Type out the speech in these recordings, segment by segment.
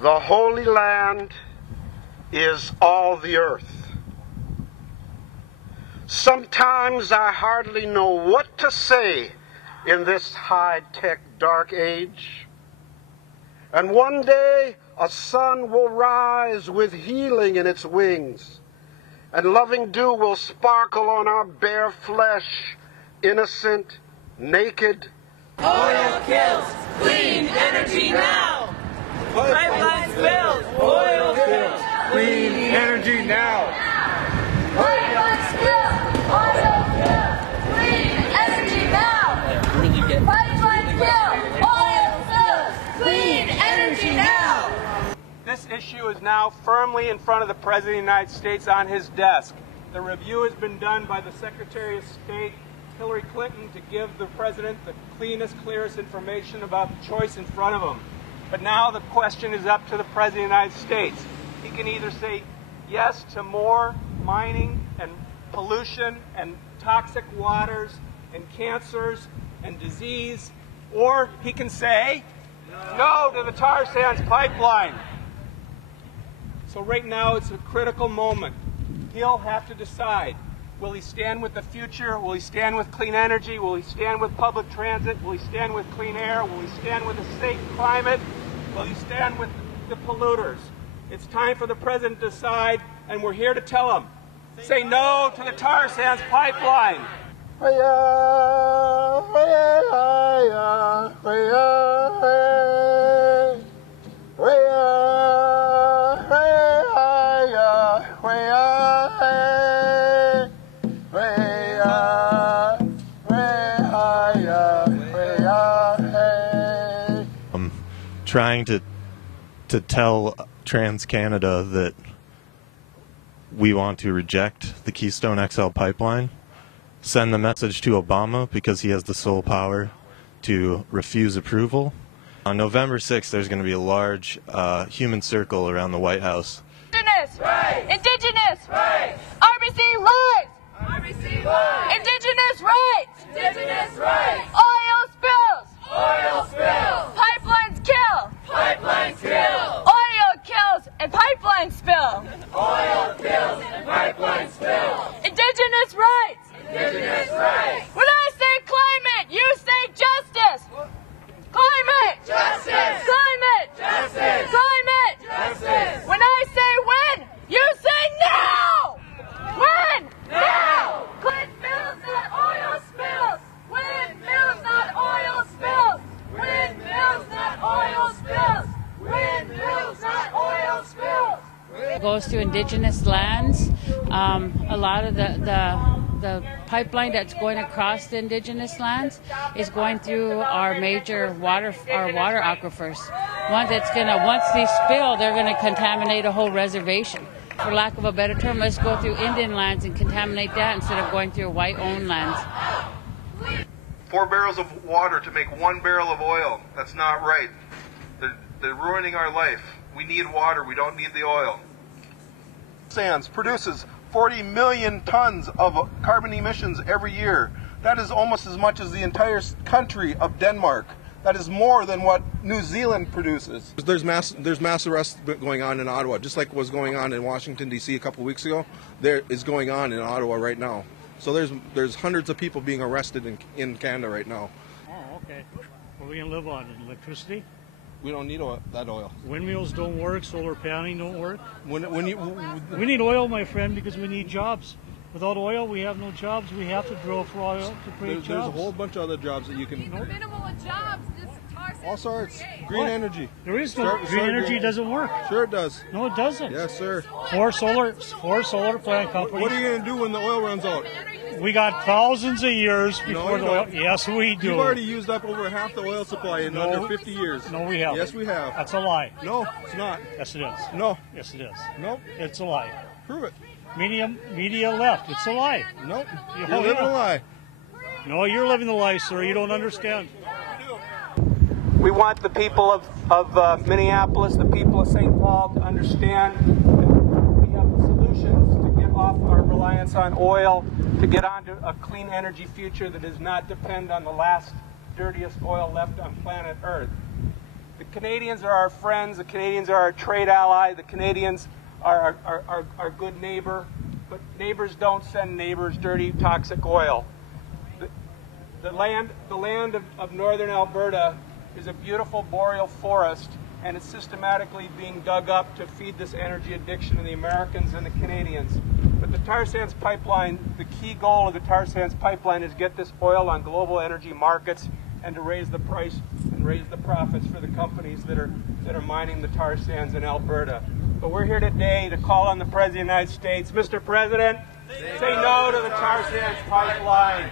The Holy Land is all the earth. Sometimes I hardly know what to say in this high-tech dark age. And one day a sun will rise with healing in its wings, and loving dew will sparkle on our bare flesh, innocent, naked. Oil kills, clean energy now! Pipeline spills, oil kills, clean energy now! Pipeline spills, oil kills, clean energy now! Pipeline spills, oil kills, clean energy now! This issue is now firmly in front of the President of the United States on his desk. The review has been done by the Secretary of State, Hillary Clinton, to give the President the cleanest, clearest information about the choice in front of him. But now the question is up to the President of the United States. He can either say yes to more mining and pollution and toxic waters and cancers and disease, or he can say no to the Tar Sands Pipeline. So right now it's a critical moment. He'll have to decide. Will he stand with the future? Will he stand with clean energy? Will he stand with public transit? Will he stand with clean air? Will he stand with a safe climate? Will he stand with the polluters? It's time for the President to decide, and we're here to tell him. Say no to the Tar Sands Pipeline. Trying to tell TransCanada that we want to reject the Keystone XL Pipeline, send the message to Obama because he has the sole power to refuse approval. On November 6th, there's going to be a large human circle around the White House. Indigenous! Right! Indigenous! Right! RBC lies! RBC lies! Indigenous rights! Indigenous rights! Oil spills! Oil spills! Pipelines kill! Pipelines kill! Oil kills and pipelines spill! Oil kills and pipelines spill! Indigenous rights! Indigenous rights! When I say climate, you say justice! Climate! Justice! Climate! Justice! Climate! Justice! When I say when, you say now! When? Now! Windmills, not oil spills! Windmills, not oil spills! Windmills, not oil spills! Windmills, not oil spills! It goes to Indigenous lands. A lot of the pipeline that's going across the Indigenous lands is going through our major water aquifers. Once they spill, they're gonna contaminate a whole reservation. For lack of a better term, let's go through Indian lands and contaminate that instead of going through white-owned lands. 4 barrels of water to make 1 barrel of oil. That's not right. They're ruining our life. We need water. We don't need the oil. Sands produces 40 million tons of carbon emissions every year. That is almost as much as the entire country of Denmark. That is more than what New Zealand produces. There's mass arrests going on in Ottawa, just like was going on in Washington, D.C. a couple weeks ago. There is going on in Ottawa right now. So there's hundreds of people being arrested in Canada right now. Oh, okay. What are we going to live on? Electricity? We don't need that oil. Windmills don't work. Solar paneling don't work. We need oil, my friend, because we need jobs. Without oil, we have no jobs. We have to drill for oil to create jobs. There's a whole bunch of other jobs that you can... Minimal of jobs. All sorts. Green energy. There is no green energy. Doesn't work. Sure it does. No, it doesn't. Yes, sir. Four solar plant companies. What are you going to do when the oil runs out? We got thousands of years before the oil. Yes, we do. You've already used up over half the oil supply in under 50 years. No, we haven't. Yes, we have. That's a lie. No, it's not. Yes, it is. No. Yes, it is. Nope. It's a lie. Prove it. Media left. It's a lie. Nope. You're living a lie. No, you're living the lie, sir. You don't understand. We want the people of Minneapolis, the people of St. Paul to understand that we have solutions to get off our reliance on oil, to get onto a clean energy future that does not depend on the last dirtiest oil left on planet Earth. The Canadians are our friends, the Canadians are our trade ally, the Canadians are our good neighbor, but neighbors don't send neighbors dirty, toxic oil. The land of northern Alberta is a beautiful boreal forest, and it's systematically being dug up to feed this energy addiction in the Americans and the Canadians. But the Tar Sands Pipeline, the key goal of the Tar Sands Pipeline is get this oil on global energy markets and to raise the price and raise the profits for the companies that are mining the tar sands in Alberta. But we're here today to call on the President of the United States. Mr. President, say no to the Tar Sands Pipeline.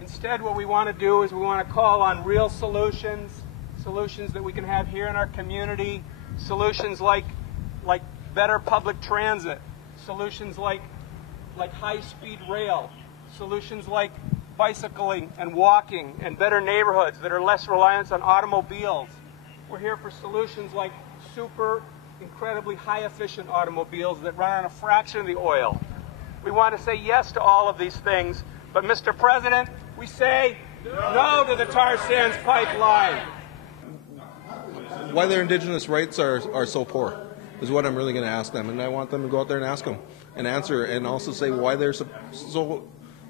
Instead, what we want to do is we want to call on real solutions that we can have here in our community, solutions like better public transit, solutions like high-speed rail, solutions like bicycling and walking, and better neighborhoods that are less reliant on automobiles. We're here for solutions like super, incredibly high-efficient automobiles that run on a fraction of the oil. We want to say yes to all of these things, but Mr. President, we say no to the Tar Sands Pipeline. Why their Indigenous rights are so poor is what I'm really going to ask them, and I want them to go out there and ask them and answer, and also say why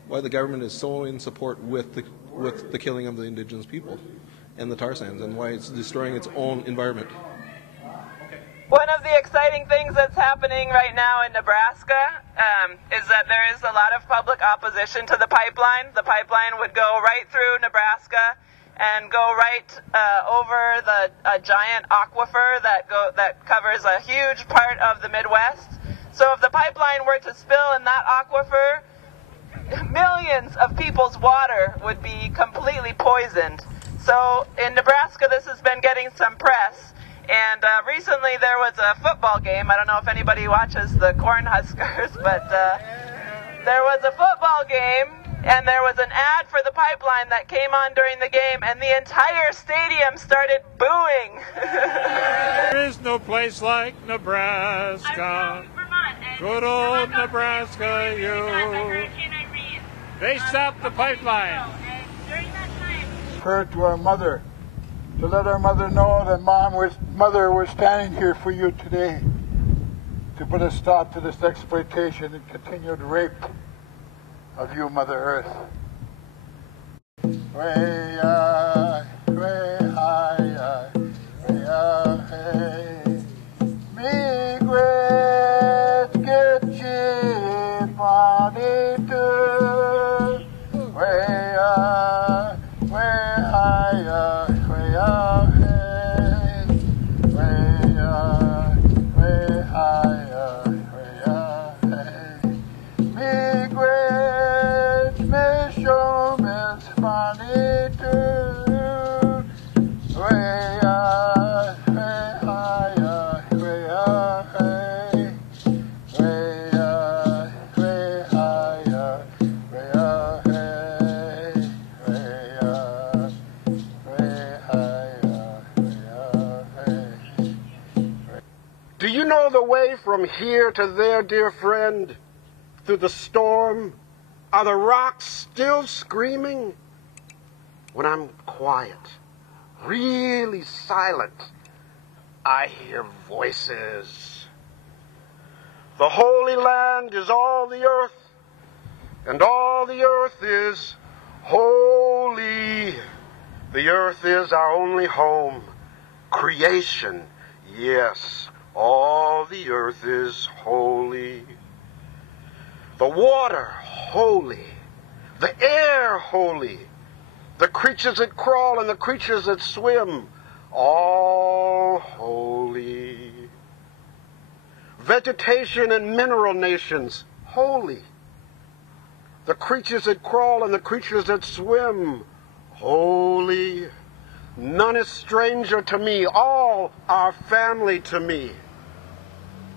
why the government is so in support with the killing of the Indigenous people and the tar sands, and why it's destroying its own environment. One of the exciting things that's happening right now in Nebraska is that there is a lot of public opposition to the pipeline. The pipeline would go right through Nebraska and go right over a giant aquifer that covers a huge part of the Midwest. So if the pipeline were to spill in that aquifer, millions of people's water would be completely poisoned. So in Nebraska, this has been getting some press. And recently there was a football game. I don't know if anybody watches the Cornhuskers, but there was a football game, and there was an ad for the pipeline that came on during the game, and the entire stadium started booing. There is no place like Nebraska. Good old Nebraska, you. They stopped the pipeline. Her to our mother, to let our mother know that mother, we're standing here for you today to put a stop to this exploitation and continued rape of you, Mother Earth. Do you know the way from here to there, dear friend, through the storm? Are the rocks still screaming? When I'm quiet, really silent, I hear voices. The Holy Land is all the earth, and all the earth is holy. The earth is our only home. Creation, yes, all the earth is holy. The water, holy. The air, holy. The creatures that crawl and the creatures that swim, all holy. Vegetation and mineral nations, holy. The creatures that crawl and the creatures that swim, holy. None is stranger to me, all are family to me.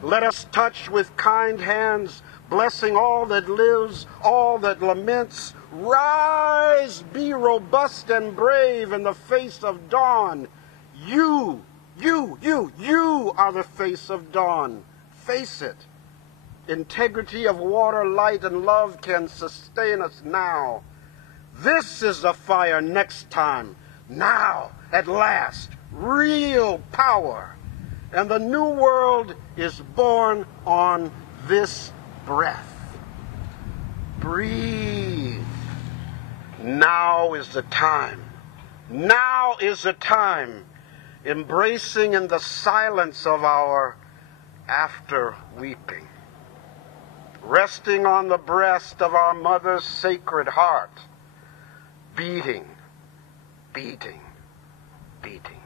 Let us touch with kind hands, blessing all that lives, all that laments. Rise, be robust and brave in the face of dawn. You are the face of dawn. Face it. Integrity of water, light, and love can sustain us now. This is the fire next time. Now, at last, real power. And the new world is born on this breath. Breathe. Now is the time. Now is the time. Embracing in the silence of our after weeping. Resting on the breast of our mother's sacred heart. Beating, beating, beating.